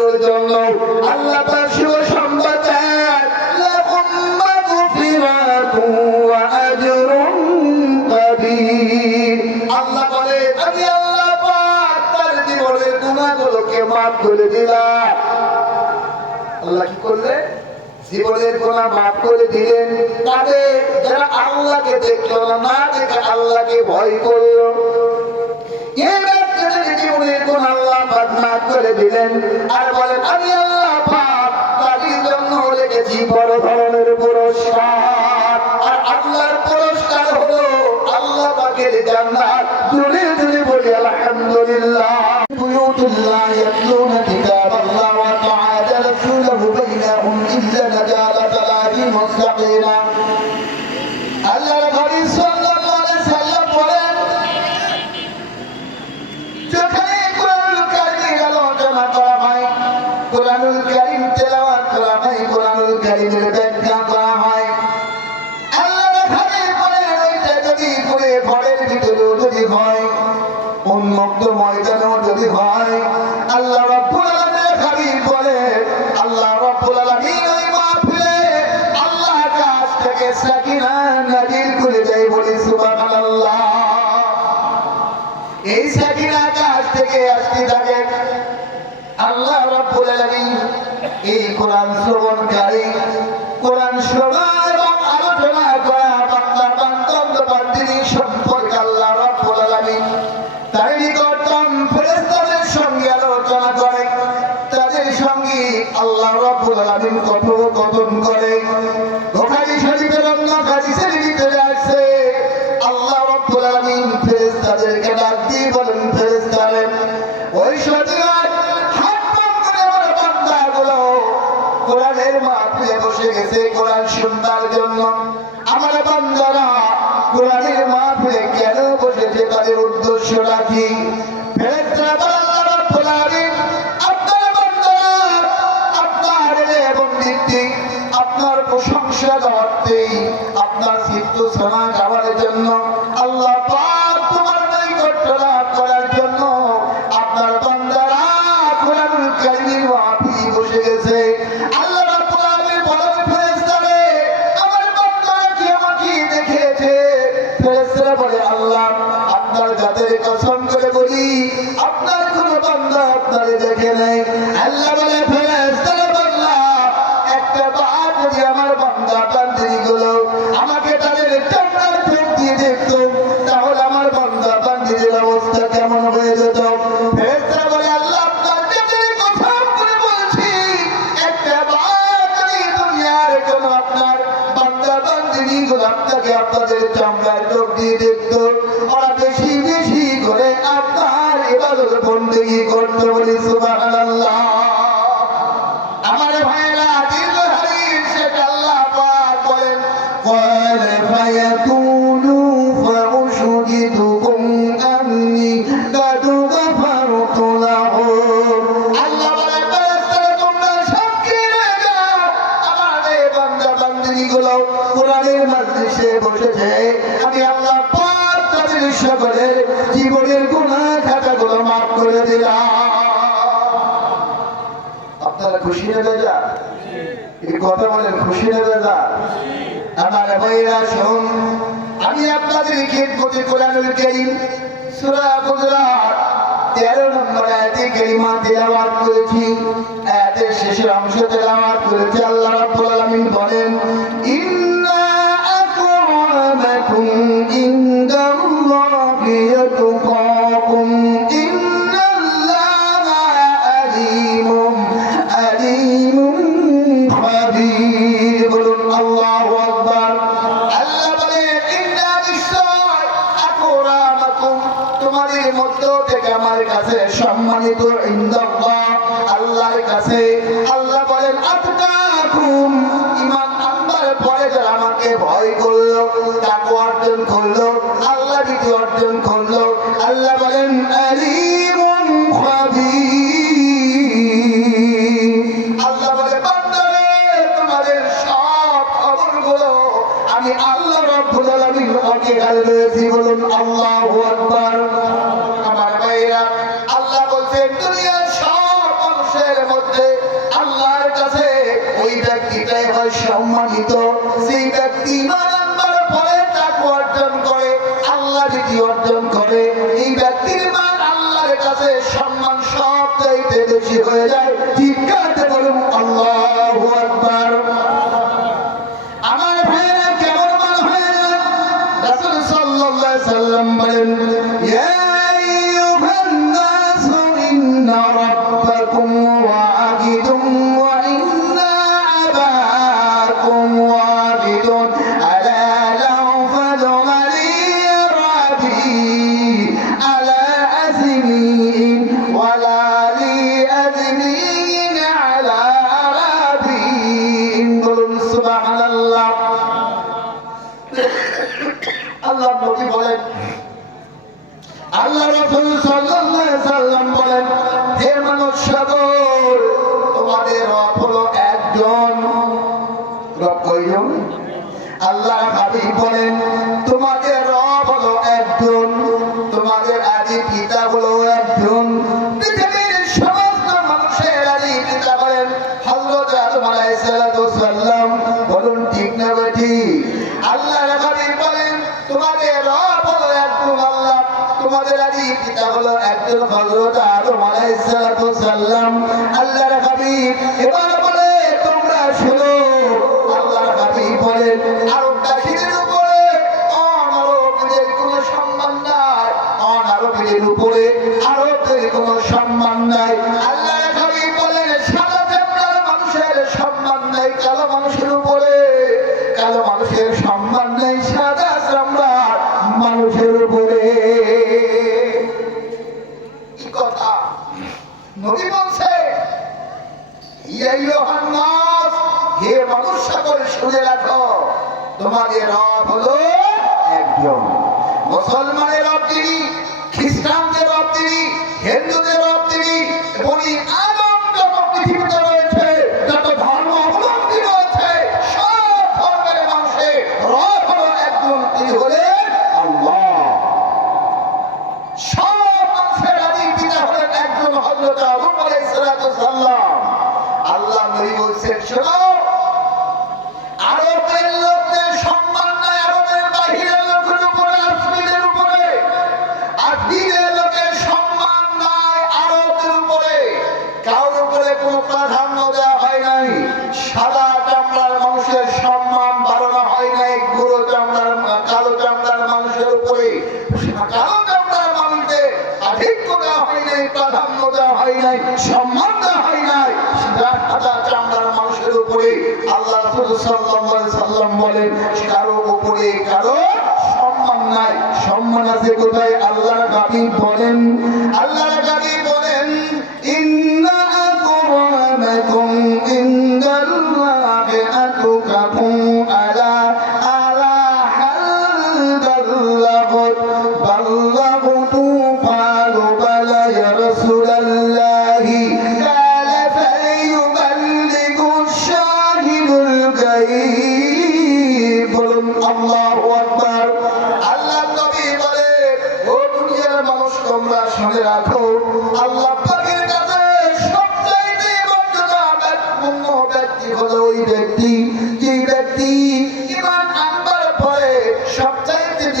গুলোর জন্য আল্লাহ তার শিব করে দিলেন। তাদের আল্লাহকে দেখল না দেখে আল্লাহকে ভয় করল। কুড়ি গুণ আল্লাহ পাক না করে দিলেন আর বলেন, আমি আল্লাহ পাক তাদের জন্য লেগেছি বড় ধরনের পুরস্কার। আর আল্লাহর পুরস্কার হলো আল্লাহ পাকের জান্নাত। জুড়ে জুড়ে বলি, আলহামদুলিল্লাহ। বুয়ুতুল্লাহ ইয়াতলুনা কিতাবাল্লাহ ওয়া তাআলা রাসূলুহু বাইনাহুম ইল্লা নাজালা তালাহি মুসা ছিল না। আপনার সিদ্ধ সেনা খাবারের জন্য আল্লাহ পাক বেলায় চোখ দিয়ে দেখত ওরা বেশি বেশি করে আত্মার এবার বন্দেগি করতো বলে সুবাহ পবিত্র কোরআনুল কারীম সূরা হুজরাত 13 নম্বর আয়াতে করেছি। আল্লাহ বলেন María. হে মানুষ, সকল শুনে রাখো। তোমাদের রব হলো একজন। মুসলমানের রব তিনি, খ্রিস্টানদের রব তিনি, হিন্দুদের সাল্লাল্লাহু সাল্লাম বলেন, কারও উপরে কারও সম্মান নাই। সম্মান আছে কোথায়? আল্লাহ হাবিব বলেন, আল্লাহর আল্লাহু আকবার।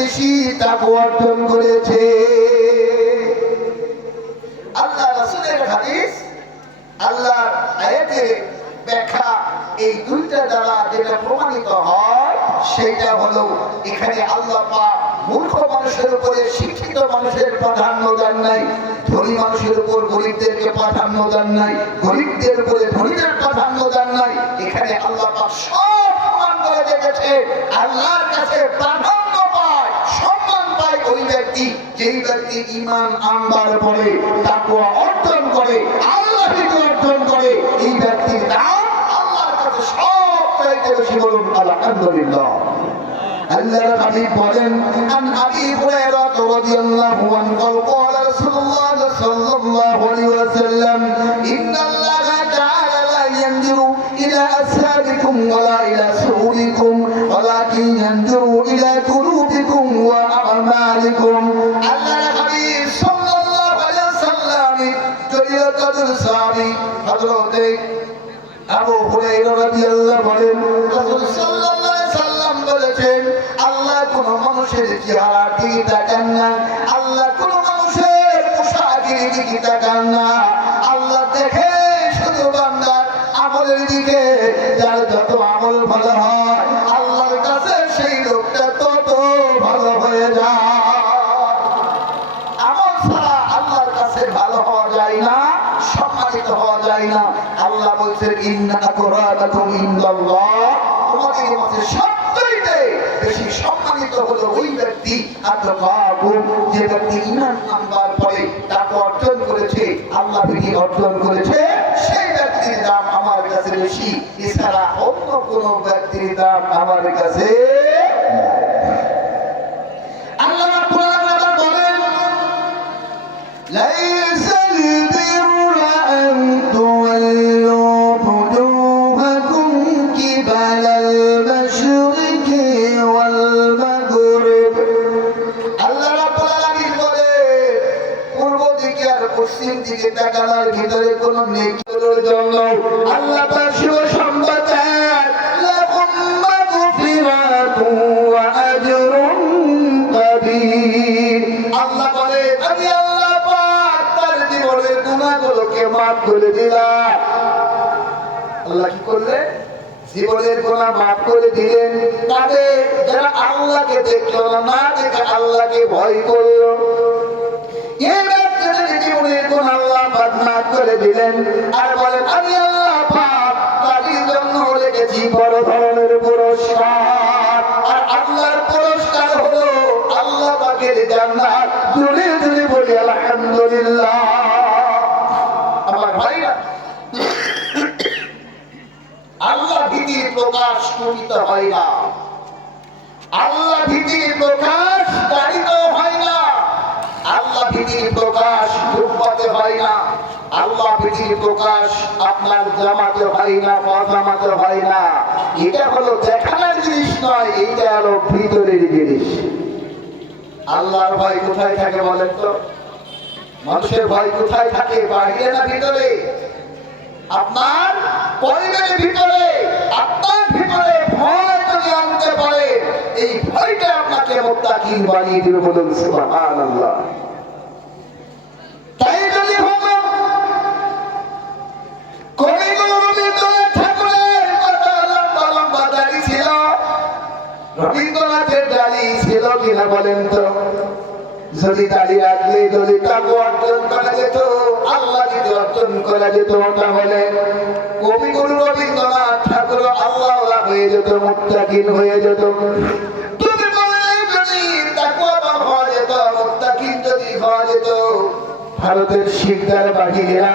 বেশি তাকওয়া অর্জন করেছে। আল্লাহ রাসূলের হাদিস আল্লাহ ব্যাখ্যা এই দুইটা দ্বারা যেটা প্রমাণিত সেটা হলো, এখানে আল্লাহ মূর্খ মানুষের উপরে, শিক্ষিত মানুষের প্রাধান্য দেন নাই, ধনী মানুষের উপর গরিবদেরকে প্রাধান্য দেন নাই, গরিবদের উপরে ধনীদের প্রাধান্য দেন নাই, এখানে আল্লাহ পাক সব সমান করে দেখেছে আল্লাহর কাছে প্রাধান্য পায়, সম্মান পায় ওই ব্যক্তি, যেই ব্যক্তি ইমান আনবার পরে, তাকওয়া অর্জন করে, আল্লাহ থেকে অর্জন করে, এই ব্যক্তির দাম সব চাইতে বেশি বলুন আলহামদুলিল্লাহ আল্লাহর হাবিব বলেন আন আবি হুরায়রা রাদিয়াল্লাহু আনহু قال رسول الله صلى الله عليه وسلم ان الله تعالى لا ينظر الى اجسادكم ولا الى صوركم ولكن ينظر الى قلوبكم واعمالكم আল্লাহ কোন মানুষের পোশাকের দিকে তাকান না আল্লাহ দেখে শুধু বান্দার আমলের দিকে, যার যত আমল ভালো হয়, আল্লাহর কাছে সেই লোকটা তত ভালো হয়ে যায়। হওয়া যায় না, সম্মানিত হওয়া যায় না। আল্লাহ মধ্যে সবচেয়ে বেশি সম্মানিত হলো ওই ব্যক্তি যে ব্যক্তি ইমান আনবার পরে তাকে অর্জন করেছে আল্লাহ অর্জন করেছে, সেই ব্যক্তির দাম আমার কাছে বেশি। এছাড়া অন্য কোন ব্যক্তির দাম আমার কাছে আল্লাহ বলেন জীবনের গুনাহগুলোকে মাফ করে গোনা দিলেন। তাদের যারা আল্লাহকে দেখল না না দেখে আল্লাহকে ভয় করল। ব্যক্তিদের জীবনের আল্লাহ পাক মাফ করে দিলেন। আর বলেন, আমি আল্লাহ পাক তাদের জন্য রেখেছি বড় ধরনের পুরস্কার। আর আল্লাহর পুরস্কার হলো আল্লাহ পাকের জান্নাত। জুড়ে জুড়ে বলি, আলহামদুলিল্লাহ। আমার ভাইরা, আল্লাহ প্রকাশ করিতে হয় না। আল্লাহ ভীতির প্রকাশ দাঁড়িত হয় না। আল্লাহ ভীতির প্রকাশ রূপতে হয় না। আল্লাহ ভীতির প্রকাশ, আপনার জামাতে হয় না পাজামাতে হয় না। এটা হলো দেখানোর জিনিস নয় এইটা হলো ভিতরের জিনিস। আল্লাহর ভয় কোথায় থাকে বলেন তো? মানুষের ভয় কোথায় থাকে? বাইরে না ভিতরে? আপনার পরিবারের ভিতরে, আপনার ভিতরে ভয় যদি আনতে পারে, এই ভয়টা আপনাকে মোত্তাকি বানিয়ে দিবে বলুন, সুবহানাল্লাহ। রবীন্দ্রনাথের দাড়ি ছিল কিনা বলেন তো? যদি দাঁড়িয়ে রাখলে যদি তাকে অর্জন করা যেত, আল্লাহ যদি অর্জন করা যেত তাহলে কবিগুরু রবীন্দ্রনাথ ঠাকুর আল্লাহ হয়ে যেত, মুত্তাকিন হয়ে যেত। যেত ভারতের শিকদার বাহিনীরা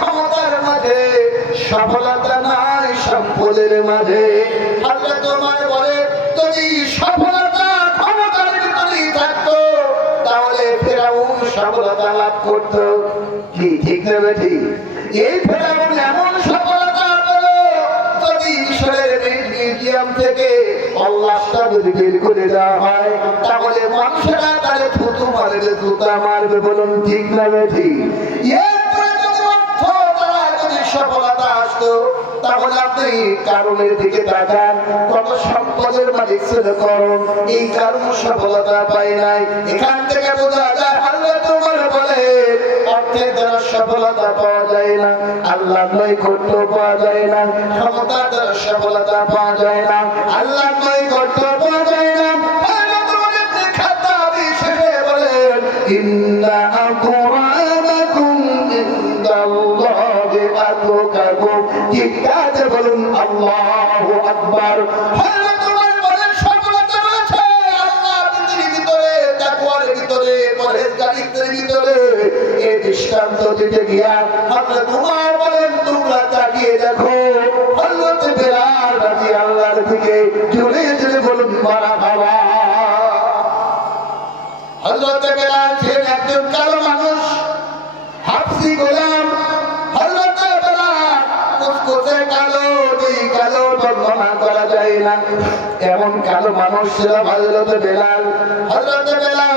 ক্ষমতার মাঝে ওমর বলে, যদি সফলতা ক্ষমতার ভিতরেই থাকতো, তাহলে ফেরাউন সফলতা লাভ করত। কি ঠিক না ঠিক এই ফেরাউন অল্লাহটা যদি বের করে দেওয়া হয়, তাহলে মানুষেরা তাহলে থুতু মারবে বলুন ঠিক না সফলতা আসতো, তাহলে আপনি কারণের দিকে তাকান, কত সম্পদের মালিক ছিল করণ এই কারণ সফলতা পাই নাই। এখান থেকে বোঝা যায় আল্লাহ তোমার বলে অর্থের দ্বারা সফলতা পাওয়া যায় না আল্লাহ নৈকট্য পাওয়া যায় না, ক্ষমতার দ্বারা সফলতা পাওয়া যায় না আল্লাহ নৈকট্য পাওয়া যায় না। ইন্না আকরামাকুম দিতে গিয়া হযরত উমর বলেন, তোমরা তাকিয়ে দেখো হযরত জোরে বলুন হযরত ছিলেন একজন কালো মানুষ, হাফসি গোলাম। হযরত কুচকুচে কালো কালো, বর্ণনা করা যায় না। এমন কালো মানুষ ছিল হযরত বেলাল। হযরত বেলাল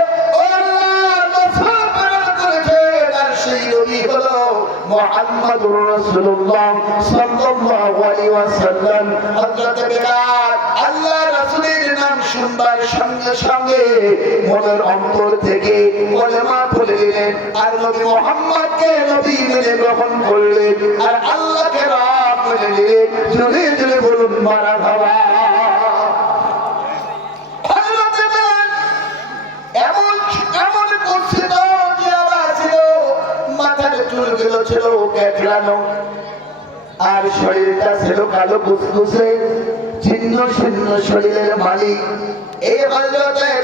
মুহাম্মদুর রাসূলুল্লাহ সাল্লাল্লাহু আলাইহি ওয়াসাল্লাম। হযরত বেলাল আল্লাহ রাসূলের নাম শুনবার সঙ্গে সঙ্গে মনের অন্তর থেকে কলেমা খুলে দিলেন আর নবী মুহাম্মদকে নবী মেনে গ্রহণ করলেন। আর আল্লাহকে রব মেনে নিলেন। জোরে জোরে বলুন মারা ভাবা চুলগুলো ছিল কেটলানো আর শরীরটা ছিল কালো কুসকুসে, ছিন্ন ছিন্ন শরীরের মালিক। এই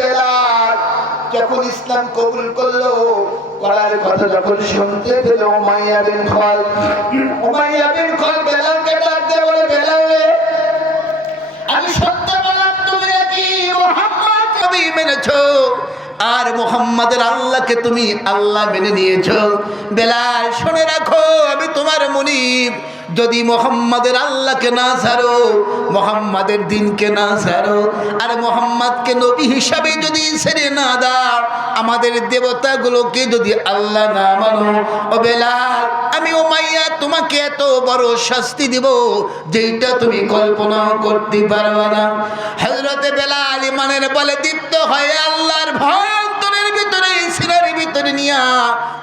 বেলাল যখন ইসলাম কবুল করল, করার কথা যখন শুনতে পেল বিন খল বিন খল বেলালকে ডাক দিয়ে বলে, বেলাল, আমি সত্য বললাম, তুমি নাকি মোহাম্মদ মেনেছো? আর মোহাম্মদের আল্লাহকে তুমি আল্লাহ মেনে নিয়েছ। বেলায় শুনে রাখো আমি তোমার মনিব। যদি মোহাম্মদের আল্লাহকে না ছাড়ো, মোহাম্মদের দিনকে না ছাড়ো, আর মোহাম্মদকে নবী হিসাবে যদি ছেড়ে না দাও, আমাদের দেবতাগুলোকে যদি আল্লাহ না মানো, ও বেলাল, আমি ও মাইয়া তোমাকে এত বড় শাস্তি দিব যেইটা তুমি কল্পনা করতে পারবে না। হজরতে বেলাল ইমানের বলে দীপ্ত হয়ে আল্লাহর ভয় ভিতরে নিয়া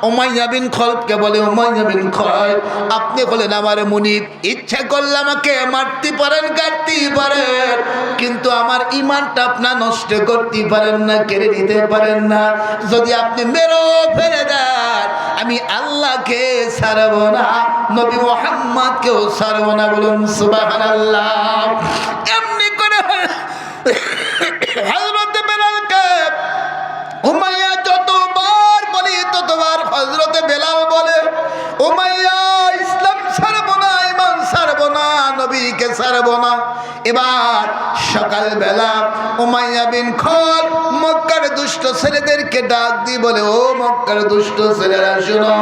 ওমাইয়া বিন খলকে বলে ওমাইয়া বিন খল আপনি বলেন আমার মুনিব, ইচ্ছা করলে আমাকে মারতে পারেন, কাটতে পারেন, কিন্তু আমার ইমানটা আপনার নষ্ট করতে পারেন না, কেড়ে নিতে পারেন না। যদি আপনি মেরো ফেলে দেন, আমি আল্লাহকে ছাড়ব না, নবী মোহাম্মদকেও ছাড়ব না, বলুন সুবহানাল্লাহ। এমনি ছাড়ব না এবার সকালবেলা উমাইয়া বিন খল মক্কার দুষ্ট ছেলেদেরকে ডাক দি বলে, ও মক্কার দুষ্ট ছেলেরা, শোনো,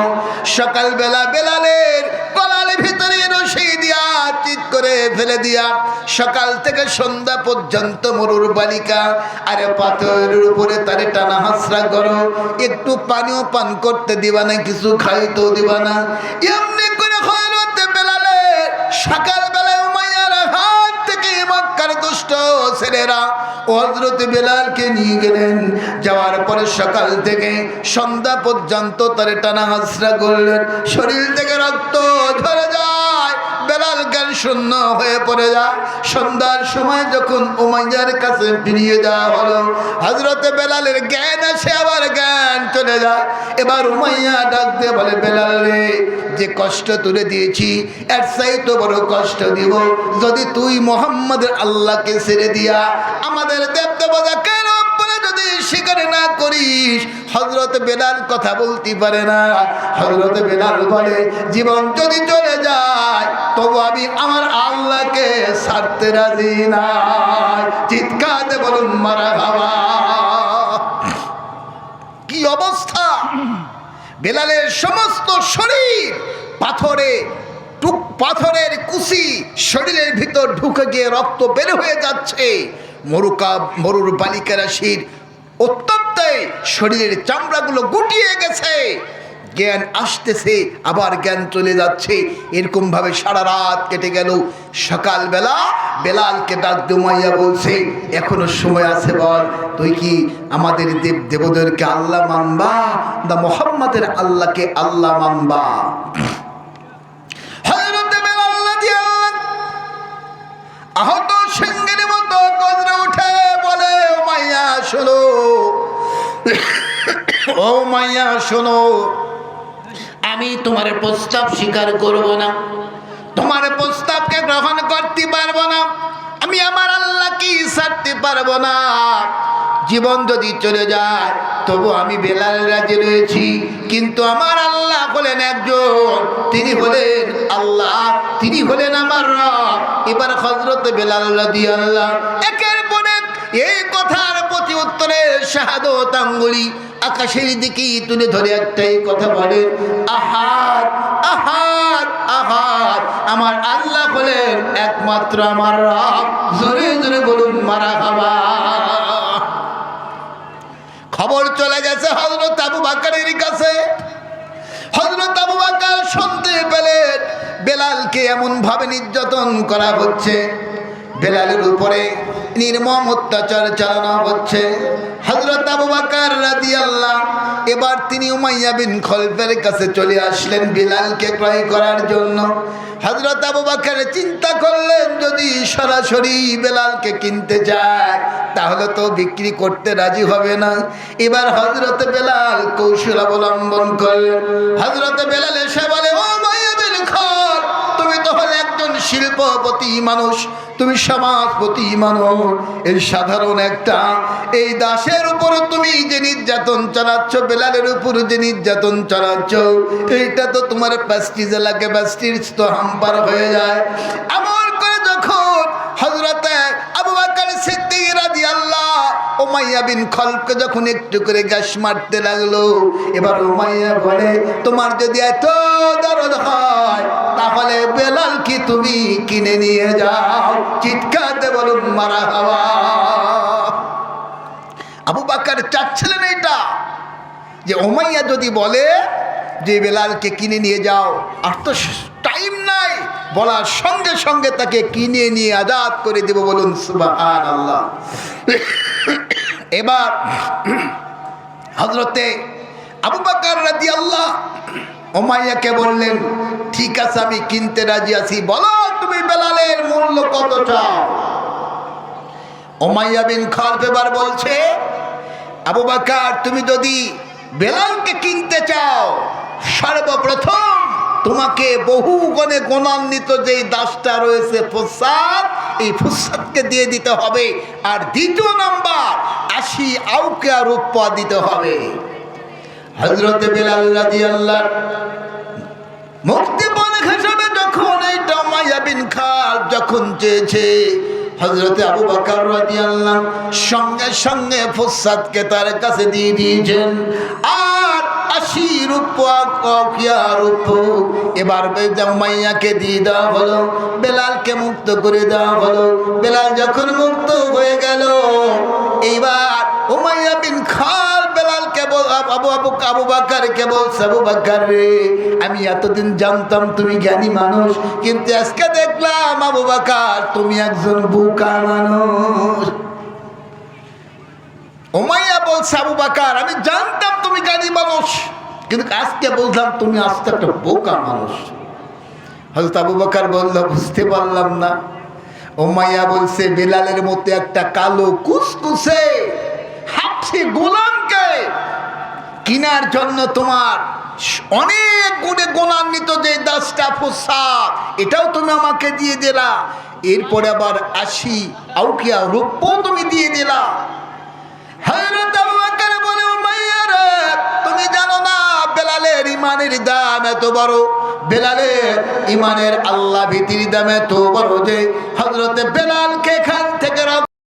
সকালবেলা বেলালের কলালের ভিতরে রসি দিয়া চিত করে ফেলে দিয়া সকাল থেকে সন্ধ্যা পর্যন্ত মরুর বালিকা আরে পাথরের উপরে তারে টানা হাসরা করো। একটু পানিও পান করতে দিবা না, কিছু খাইতেও দিবা না। এমনি করে হয়রতে বেলালে সকালবেলায় ছেলেরা হজরত বেলালকে নিয়ে গেলেন। যাওয়ার পরে সকাল থেকে সন্ধ্যা পর্যন্ত তারে টানা হাসরা করলেন। শরীর থেকে রক্ত ঝরে যায়। শূন্য হয়ে পড়ে যায় সন্ধ্যার সময় যখন উমাইয়ার কাছে ফিরিয়ে যাওয়া হলো হজরতে বেলালের জ্ঞান আসে, আবার জ্ঞান চলে যায়। এবার উমাইয়া ডাক দিয়ে বলে, বেলাল যে কষ্ট তুলে দিয়েছি, এর তো বড় কষ্ট দিব। যদি তুই মোহাম্মদের আল্লাহকে ছেড়ে দিয়া আমাদের দেব যদি স্বীকার না করিস। হজরত বেলাল কথা বলতে পারে না। হজরত বেলাল বলে, জীবন যদি চলে যায়, তবু আমি আমার আল্লাহকে ছাড়তে রাজি নাই। চিৎকার বলুন, মারা বাবা। কি অবস্থা? বেলালের সমস্ত শরীর পাথরে টুক, পাথরের কুশি শরীরের ভিতর ঢুকে গিয়ে রক্ত বের হয়ে যাচ্ছে। মরুকা, মরুর বালিকা রাশির অত্যন্তে শরীরের চামড়াগুলো গুটিয়ে গেছে। জ্ঞান আসতেছে, আবার জ্ঞান চলে যাচ্ছে। এরকম ভাবে সারা রাত কেটে গেল। সকালবেলা বেলালকে ডাক দুমাইয়া বলছে, এখনও সময় আছে বল, তুই কি আমাদের দেব দেবদেরকে আল্লাহ মানবা দা মোহাম্মদের আল্লাহকে আল্লাহ মানবা? আহত সিংহের মতো গজরে উঠে বলে মাইয়া শোনো ও মাইয়া, শোনো। আমি তোমার প্রস্তাব স্বীকার করব না। তোমার প্রস্তাবকে গ্রহণ করতে পারব না। আমি আমার আল্লাহকে ছাড়তে পারব না। জীবন যদি চলে যায়, তবু আমি বেলাল রাজি রয়েছি। কিন্তু আমার আল্লাহ হলেন একজন। তিনি হলেন আল্লাহ, তিনি হলেন আমার রব। এবার হজরত বেলাল রাজি আল্লাহ একের পরে এই উত্তরে শাহাদত আঙ্গুলি আকাশের দিকে তুলে ধরে একটাই কথা বলেন আহার আহার আহার আমার আল্লাহ বলেন, একমাত্র আমার রব। জোরে জোরে বলুন, মারা খাবা। খবর চলে গেছে হজরত আবু বাকারের কাছে। হজরত আবু বাকার শুনতে পেলেন, বেলালকে এমন ভাবে নির্যাতন করা হচ্ছে। বেলালের উপরে নির্মম অত্যাচার চালানো হচ্ছে। হজরত আবু বাকার রাদি আল্লাহ এবার তিনি উমাইয়া বিন খলফের কাছে চলে আসলেন বেলালকে ক্রয় করার জন্য। হজরত আবু বাকার চিন্তা করলেন, যদি সরাসরি বেলালকে কিনতে যায়, তাহলে তো বিক্রি করতে রাজি হবে না। এবার হজরত বেলাল কৌশল অবলম্বন করলেন। হজরত বেলাল এসে বলে শিল্পপতি মানুষ, তুমি সমাজপতি মানুষ। এই সাধারণ একটা, এই দাসের উপর তুমি যে নির্যাতন চালাচ্ছ, বেলালের উপর যে নির্যাতন চালাচ্ছ, এইটা তো তোমার প্যাস্টিজে লাগে প্যাস্টিজ তো হাম্পার হয়ে যায়। এমন করে যখন হজরতে আবু বাকার সিদ্দিক রাজি আল্লাহ ওমাইয়া খলকে যখন একটু করে গ্যাস মারতে লাগল, এবার ওমাইয়া বলে, তোমার যদি এত দরদ হয় কি তুমি কিনে নিয়ে যাও। চিৎকার দে বলুন, মারা হাওয়া। আবু বাকার চাচ্ছিলেন এটা। যে ওমাইয়া যদি বলে যে বেলালকে কিনে নিয়ে যাও, আর তো টাইম নাই, বলার সঙ্গে সঙ্গে তাকে কিনে নিয়ে আজাদ করে দেব বলুন আল্লাহ এবার হজরতে আবু বাকার রাজি আল্লাহ ওমাইয়াকে বললেন, ঠিক আছে, আমি কিনতে রাজি আছি। বলো, তুমি বেলালের মূল্য কত চাও? ওমাইয়া বিন খালফ এবার বলছে, আবু বাকার, তুমি যদি বেলালকে কিনতে চাও, সর্বপ্রথম তোমাকে বহু গণে গণান্বিত যে দাসটা রয়েছে ফুসাদ, এই ফুসাদকে দিয়ে দিতে হবে। আর দ্বিতীয় নাম্বার, আশি আউকে আর দিতে হবে। হজরতে বেলাল রাজি আল্লাহ মুক্তিপণ হিসাবে যখন এইটা মাইয়া বিন খাল যখন চেয়েছে হজরতে আবু বাকর রাদিয়াল্লাহ সঙ্গে সঙ্গে ফুসাদকে তার কাছে দিয়ে দিয়েছেন আর আশি রূপা এবার মাইয়াকে দিয়ে দেওয়া হলো, বেলালকে মুক্ত করে দেওয়া হলো। বেলাল যখন মুক্ত হয়ে গেল, এইবার উমাইয়া বিন খাল বেলালকে বল আবু আবু আবু বাকারকে বলছে, আবু বাকার রে, আমি এতদিন জানতাম তুমি জ্ঞানী মানুষ, কিন্তু আজকে দেখলাম আবু বাকার তুমি একজন বোকা মানুষ। ওমাইয়া বলছে, আবু বাকার আমি জানতাম তুমি জ্ঞানী মানুষ, কিন্তু আজকে বললাম তুমি আজকে একটা বোকা মানুষ। হয়তো আবু বাকার বলল, বুঝতে পারলাম না। ওমাইয়া বলছে, বেলালের মতো একটা কালো কুসকুসে হাফসি গোলামকে কিনার জন্য তোমার অনেক গুণে গুণান্বিত যে দাসটা ফুসাদ এটাও তুমি আমাকে দিয়ে দিলা। এরপরে আবার আশি আউকিয়া রূপ তুমি দিয়ে দিলা। তুমি জানো না বেলালের ইমানের এত বড়? আল্লাহ ভীতির দামে তো বড় যে হজরতে বেলালকে এখান থেকে